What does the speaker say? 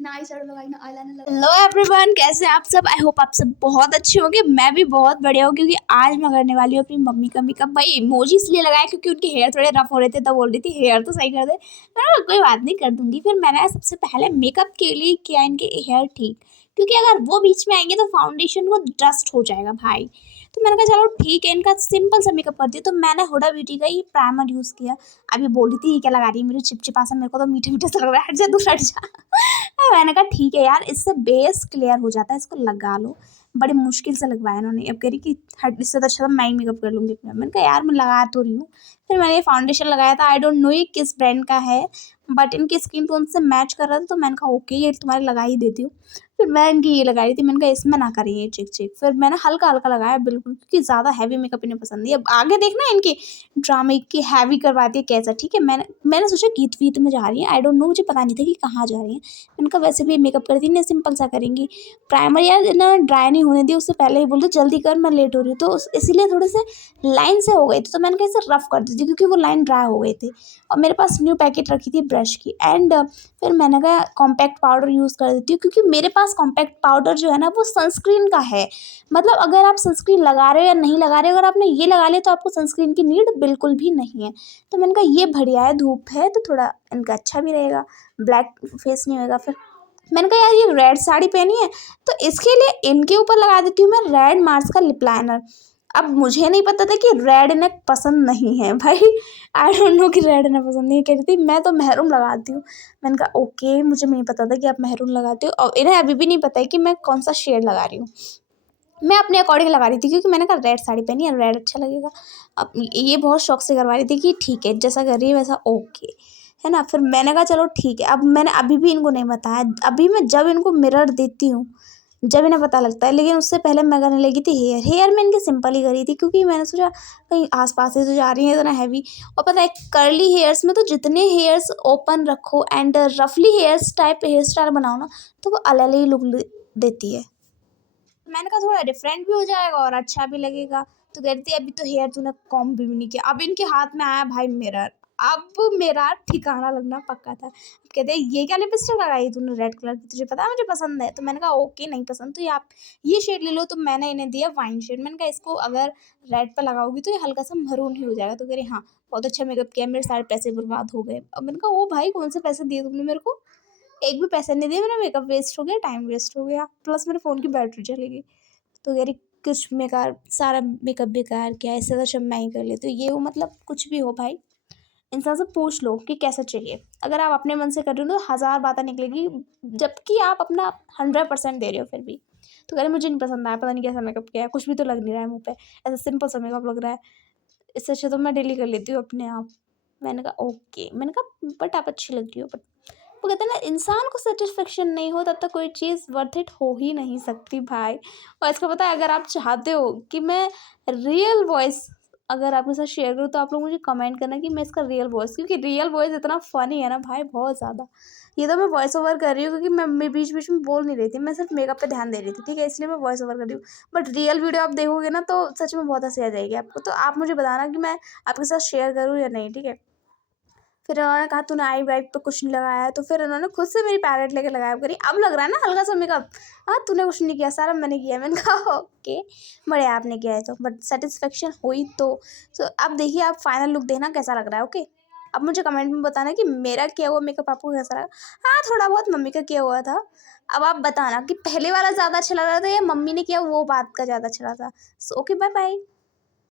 ना eye shadow लगाई ना आईलाइनर लगाई। हेलो एवरीवन, कैसे हैं आप सब? आई होप आप सब बहुत अच्छे होंगे। मैं भी बहुत बढ़िया हूँ क्योंकि आज मैं करने वाली हूँ अपनी मम्मी का मेकअप। भाई इमोजी इसलिए लगाया क्योंकि उनके हेयर थोड़े रफ हो रहे थे, तब बोल रही थी हेयर तो सही कर दे। कोई बात नहीं, कर दूंगी। फिर मैंने सबसे पहले मेकअप के लिए किया इनके हेयर ठीक, क्योंकि अगर वो बीच में आएंगे तो फाउंडेशन वो डस्ट हो जाएगा भाई। तो मैंने कहा चलो ठीक है, इनका सिंपल सा मेकअप करती है। तो मैंने हुडा ब्यूटी का ही प्राइमर यूज़ किया। अभी बोल रही थी ये क्या लगा रही है मेरे चिपचिपा सा, मेरे को तो मीठे मीठे से लग रहा है, हट जा दूर हट जा। मैंने कहा ठीक है यार, इससे बेस क्लियर हो जाता है, इसको लगा लो। बड़ी मुश्किल से लगवाया इन्होंने। अब कह रही कि हट, इससे तो अच्छा मैं ही मेकअप कर लूँगी अपना। मैंने कहा यार मैं लगा तो रही हूँ। फिर मैंने ये फाउंडेशन लगाया था, आई डोंट नो ये किस ब्रांड का है, बट इनकी स्किन टोन से मैच कर रहा था। तो मैंने कहा ओके ये तुम्हारे लगा ही देती हूँ। फिर मैं इनकी ये लगा रही थी, मैंने कहा इसमें ना करें ये चिक चिक। फिर मैंने हल्का हल्का लगाया बिल्कुल, क्योंकि ज़्यादा हैवी मेकअप इन्हें पसंद नहीं है। अब आगे देखना इनके ड्रामे की हैवी करवाती है कैसा, ठीक है। मैंने सोचा गीत वीत में जा रही है, आई डोंट नो, मुझे पता नहीं था कि कहाँ जा रही है। मैंने कहा वैसे भी मेकअप करती नहीं, सिंपल सा करेंगी। प्राइमर यार ना ड्राई नहीं होने दी, उससे पहले ही बोलते जल्दी कर मैं लेट हो रही हूँ। तो इसीलिए थोड़े से लाइन से हो गई थी, तो मैंने कहा इसे रफ कर दी थी क्योंकि वो लाइन ड्राई हो गई थी। और मेरे पास न्यू पैकेट रखी थी ब्रश की। एंड फिर मैंने कहा कॉम्पैक्ट पाउडर यूज़ कर देती हूँ, क्योंकि मेरे पास कॉम्पैक्ट पाउडर जो है ना वो सनस्क्रीन का है। मतलब अगर आप सनस्क्रीन लगा रहे हो या नहीं लगा रहे हो, अगर आपने ये लगा लिया तो आपको सनस्क्रीन की नीड बिल्कुल भी नहीं है। तो मैंने कहा ये बढ़िया है, धूप है तो थोड़ा इनका अच्छा भी रहेगा, ब्लैक फेस नहीं होगा। फिर मैंने कहा यार ये रेड साड़ी पहनी है तो इसके लिए इनके ऊपर लगा देती हूँ मैं रेड मार्स का लिप लाइनर। अब मुझे नहीं पता था कि रेड इन्हें पसंद नहीं है भाई। आई डोंट नो कि रेड इन्हें पसंद नहीं है। कह रही थी मैं तो मेहरून लगाती हूँ। मैंने कहा ओके, मुझे नहीं पता था कि आप मेहरून लगाती हो, और इन्हें अभी भी नहीं पता है कि मैं कौन सा शेड लगा रही हूँ। मैं अपने अकॉर्डिंग लगा रही थी क्योंकि मैंने कहा रेड साड़ी पहनी है, रेड अच्छा लगेगा। अब ये बहुत शौक से करवा रही थी कि ठीक है जैसा कर रही है वैसा ओके है ना। फिर मैंने कहा चलो ठीक है। अब मैंने अभी भी इनको नहीं बताया, अभी मैं जब इनको मिरर देती हूँ जब इन्हें पता लगता है। लेकिन उससे पहले मैं करने लगी थी हेयर में इनके सिंपल ही करी थी, क्योंकि मैंने सोचा कहीं आसपास ही तो जा रही है इतना हैवी। और पता है कर्ली हेयर्स में तो जितने हेयर्स ओपन रखो एंड रफली हेयर्स टाइप हेयर स्टाइल बनाओ ना, तो वो अलग ही लुक देती है। मैंने कहा थोड़ा डिफरेंट भी हो जाएगा और अच्छा भी लगेगा। तो कहती है अभी तो हेयर तूने कॉम्ब भी नहीं किया। अब इनके हाथ में आया भाई मिरर, अब मेरा ठिकाना लगना पक्का था। अब कहते हैं ये क्या लिपस्टिक लगाई तूने रेड कलर की, तुझे पता है मुझे पसंद है। तो मैंने कहा ओके नहीं पसंद तो ये आप ये शेड ले लो। तो मैंने इन्हें दिया वाइन शेड। मैंने कहा इसको अगर रेड पर लगाओगी तो ये हल्का सा मरून ही हो जाएगा। तो कह रही हाँ बहुत अच्छा मेकअप किया, मेरे सारे पैसे बर्बाद हो गए। अब मैंने कहा ओ भाई कौन से पैसे दिए तुमने मेरे को? एक भी पैसे नहीं दिए, मेरा मेकअप वेस्ट हो गया, टाइम वेस्ट हो गया, प्लस मेरे फ़ोन की बैटरी चली गई। तो कह रही कुछ बेकार, सारा मेकअप बेकार किया, इससे अच्छा मैं ही कर लेती हूँ। ये वो मतलब कुछ भी हो भाई, इंसान से पूछ लो कि कैसा चाहिए। अगर आप अपने मन से कर रहे हो तो हज़ार बातें निकलेगी, जबकि आप अपना 100% दे रहे हो फिर भी। तो कह रहे मुझे नहीं पसंद आया, पता नहीं कैसा मेकअप किया है, कुछ भी तो लग नहीं रहा है मुँह पे, ऐसा सिंपल सा मेकअप लग रहा है, इससे अच्छा तो मैं डेली कर लेती हूँ अपने आप। मैंने कहा ओके, मैंने कहा बट आप अच्छी लग रही हो। बट वो कहते हैं ना इंसान को सेटिस्फेक्शन नहीं हो तब तक कोई चीज़ वर्थ इट हो ही नहीं सकती भाई। और इसको पता है, अगर आप चाहते हो कि मैं रियल वॉइस अगर आपके साथ शेयर करूँ तो आप लोग मुझे कमेंट करना कि मैं इसका रियल वॉइस, क्योंकि रियल वॉइस इतना फ़नी है ना भाई, बहुत ज़्यादा। ये तो मैं वॉइस ओवर कर रही हूँ क्योंकि मैं बीच बीच में बोल नहीं रही थी, मैं सिर्फ मेकअप पे ध्यान दे रही थी, ठीक है, इसलिए मैं वॉइस ओवर कर रही हूँ। बट रियल वीडियो आप देखोगे ना तो सच में बहुत हंसी आ जाएगी आपको। तो आप मुझे बताना कि मैं आपके साथ शेयर करूँ या नहीं, ठीक है। फिर उन्होंने कहा तूने आई वाइट पे कुछ नहीं लगाया है, तो फिर उन्होंने खुद से मेरी पैलेट लेके लगाया करी। अब लग रहा है ना हल्का सा मेकअप, हाँ तूने कुछ नहीं किया, सारा मैंने किया। मैंने कहा ओके बड़े आपने किया है तो, बट सेटिस्फेक्शन हुई तो अब देखिए आप फाइनल लुक देखना कैसा लग रहा है। ओके, अब मुझे कमेंट में बताना कि मेरा किया हुआ मेकअप आपको कैसा लगा। हाँ थोड़ा बहुत मम्मी का किया हुआ था। अब आप बताना कि पहले वाला ज़्यादा अच्छा लग रहा था या मम्मी ने किया वो बात का ज़्यादा अच्छा लगा था। So okay bye bye.